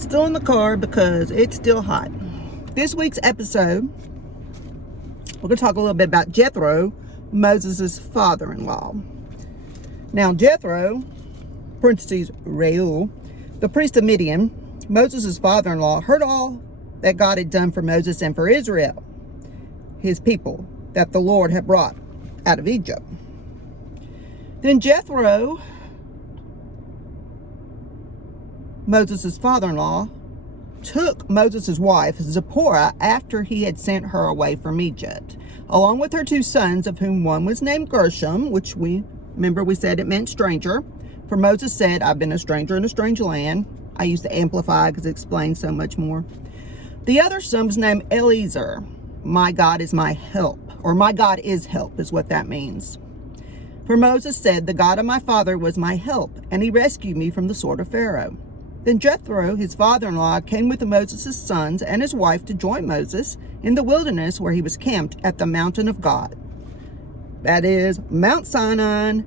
Still in the car because it's still hot. This week's episode, we're going to talk a little bit about Jethro, Moses' father-in-law. Now, Jethro, parentheses, Reuel, the priest of Midian, Moses' father-in-law, heard all that God had done for Moses and for Israel, his people, that the Lord had brought out of Egypt. Then Jethro, Moses' father-in-law, took Moses' wife, Zipporah, after he had sent her away from Egypt, along with her 2 sons, of whom one was named Gershom, which we said it meant stranger. For Moses said, I've been a stranger in a strange land. I use the Amplify because it explains so much more. The other son was named Eliezer. My God is my help, or my God is help is what that means. For Moses said, the God of my father was my help, and he rescued me from the sword of Pharaoh. Then Jethro, his father-in-law, came with Moses' sons and his wife to join Moses in the wilderness where he was camped at the mountain of God. That is Mount Sinai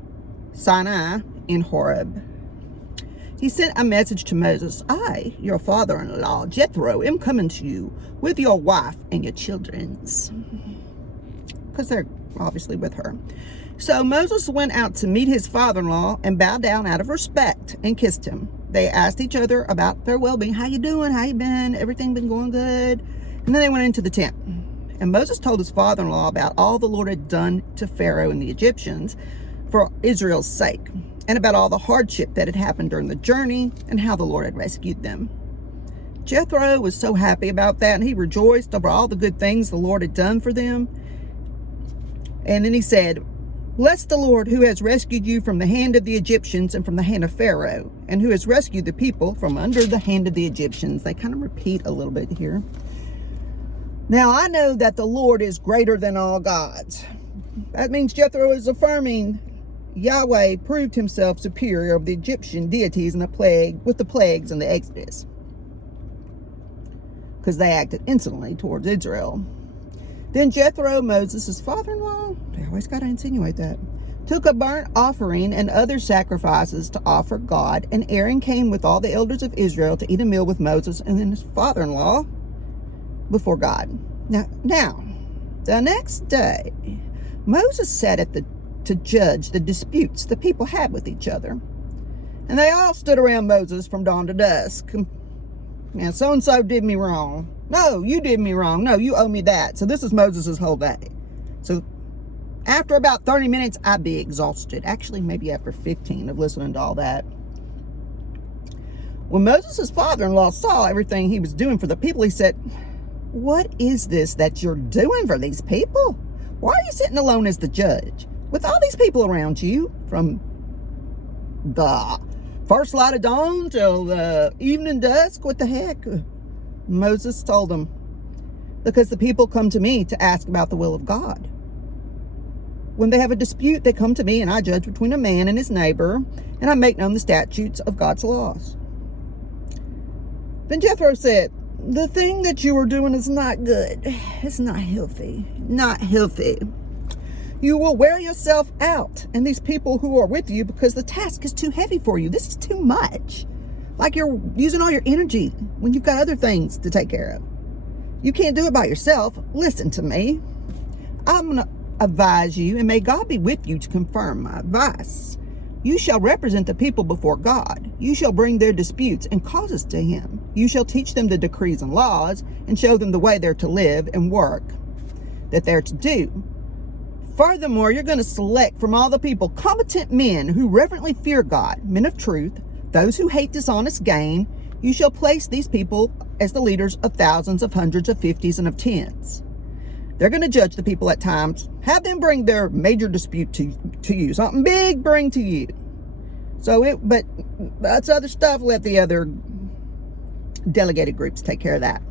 in Horeb. He sent a message to Moses. I, your father-in-law, Jethro, am coming to you with your wife and your children's. Because they're obviously with her. So Moses went out to meet his father-in-law and bowed down out of respect and kissed him. They asked each other about their well-being. How you doing? How you been? Everything been going good? And then they went into the tent. And Moses told his father-in-law about all the Lord had done to Pharaoh and the Egyptians for Israel's sake, and about all the hardship that had happened during the journey and how the Lord had rescued them. Jethro was so happy about that, and he rejoiced over all the good things the Lord had done for them. And then he said, bless the Lord who has rescued you from the hand of the Egyptians and from the hand of Pharaoh, and who has rescued the people from under the hand of the Egyptians. They kind of repeat a little bit here. Now, I know that the Lord is greater than all gods. That means Jethro is affirming Yahweh proved himself superior over the Egyptian deities in the plagues and the Exodus, because they acted insolently towards Israel. Then Jethro, Moses' father-in-law, they always got to insinuate that, took a burnt offering and other sacrifices to offer God, and Aaron came with all the elders of Israel to eat a meal with Moses and then his father-in-law before God. Now, the next day, Moses sat to judge the disputes the people had with each other. And they all stood around Moses from dawn to dusk. Now, so-and-so did me wrong. No, you did me wrong. No, you owe me that. So this is Moses' whole day. So after about 30 minutes, I'd be exhausted. Actually, maybe after 15 of listening to all that. When Moses' father-in-law saw everything he was doing for the people, he said, what is this that you're doing for these people? Why are you sitting alone as the judge with all these people around you, from the first light of dawn till the evening dusk? What the heck? Moses told them, because the people come to me to ask about the will of God. When they have a dispute, they come to me, and I judge between a man and his neighbor, and I make known the statutes of God's laws. Then Jethro said, the thing that you are doing is not good. It's not healthy. Not healthy. You will wear yourself out and these people who are with you, because the task is too heavy for you. This is too much. Like you're using all your energy when you've got other things to take care of. You can't do it by yourself. Listen to me. I'm going to advise you, and may God be with you to confirm my advice. You shall represent the people before God. You shall bring their disputes and causes to him. You shall teach them the decrees and laws, and show them the way they're to live and work that they're to do. Furthermore, you're going to select from all the people competent men who reverently fear God, men of truth, those who hate dishonest gain. You shall place these people as the leaders of thousands, of hundreds, of fifties, and of tens. They're going to judge the people at times. Have them bring their major dispute to you. Something big bring to you. But that's other stuff. Let the other delegated groups take care of that.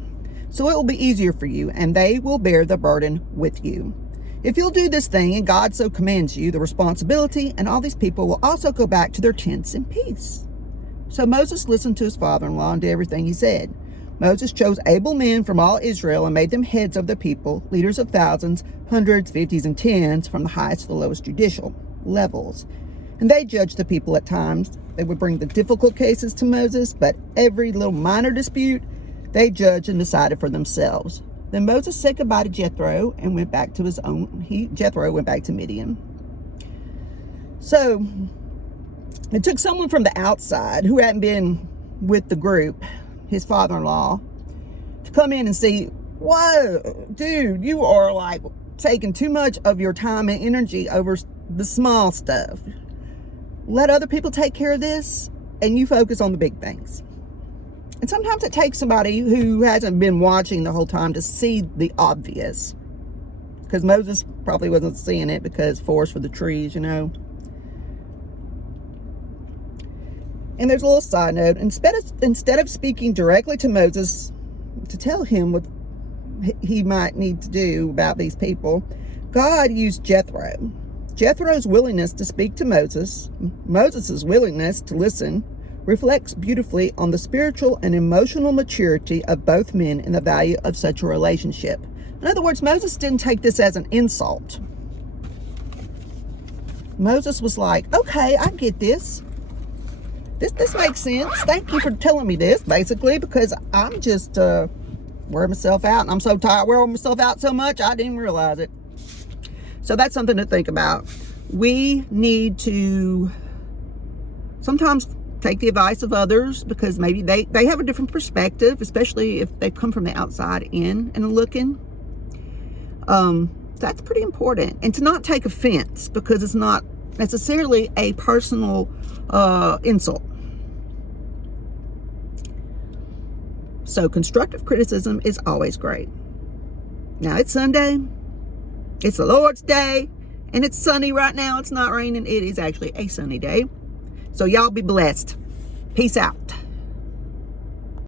So it will be easier for you, and they will bear the burden with you. If you'll do this thing, and God so commands you, the responsibility, and all these people will also go back to their tents in peace. So Moses listened to his father-in-law and did everything he said. Moses chose able men from all Israel and made them heads of the people, leaders of thousands, hundreds, fifties, and tens, from the highest to the lowest judicial levels. And they judged the people at times. They would bring the difficult cases to Moses, but every little minor dispute, they judged and decided for themselves. Then Moses said goodbye to Jethro and went back to Jethro went back to Midian. So it took someone from the outside who hadn't been with the group, his father-in-law, to come in and see, whoa, dude, you are like taking too much of your time and energy over the small stuff. Let other people take care of this and you focus on the big things. And sometimes it takes somebody who hasn't been watching the whole time to see the obvious. Because Moses probably wasn't seeing it because forest for the trees, you know. And there's a little side note. Instead of speaking directly to Moses to tell him what he might need to do about these people, God used Jethro. Jethro's willingness to speak to Moses, Moses' willingness to listen, reflects beautifully on the spiritual and emotional maturity of both men and the value of such a relationship. In other words, Moses didn't take this as an insult. Moses was like, okay, I get this. This makes sense. Thank you for telling me this, basically, because I'm just wearing myself out, and I'm so tired wearing myself out so much, I didn't realize it. So that's something to think about. We need to sometimes take the advice of others because maybe they have a different perspective, especially if they come from the outside in and looking. That's pretty important. And to not take offense because it's not necessarily a personal insult. So constructive criticism is always great. Now it's Sunday. It's the Lord's Day. And it's sunny right now. It's not raining. It is actually a sunny day. So y'all be blessed. Peace out.